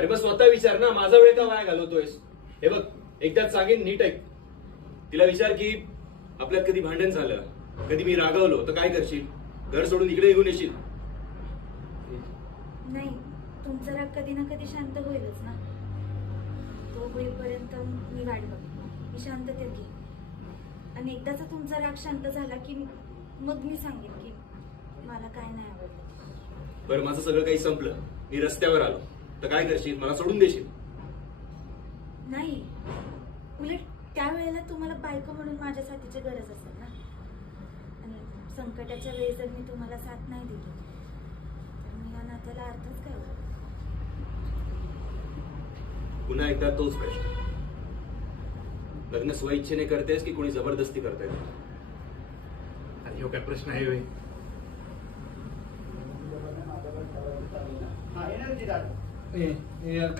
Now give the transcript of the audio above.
अरे बस स्वतः विचार ना माझा वेळ का वाया घालवतोयस? हे बघ एकदाच सांगेन नीट ऐक. तिला विचार की आपल्यात कधी भांडण झालं कधी मी रागवलो तर काय करशील? घर सोडून इकडे निघून येशील. नाही तुमचा राग कधी ना कधी शांत होईलच ना. तो होईपर्यंत मी वाट बघ मी शांततेत घेईन आणि एकदाचा तुमचा राग शांत झाला की मग मी सांगेन की मला काय नाही आवडलं. बरं माझं सगळं काही संपलं. मी रस्त्यावर आलो. तर काय करशील? मला सोडून देशील? नाही. उलट त्यावेळेला तुम्हाला बायको म्हणून माझ्या साथीची गरज असेल ना? आणि संकटाच्या वेळी जर मी तुम्हाला साथ नाही दिली तर मी या नात्याला अर्थच काय? पुन्हा एकदा तोच प्रश्न. लग्न स्वइच्छेने करतेस की कोणी जबरदस्ती करताय? अरे ह्यो काय प्रश्न आहे होय? 对你要改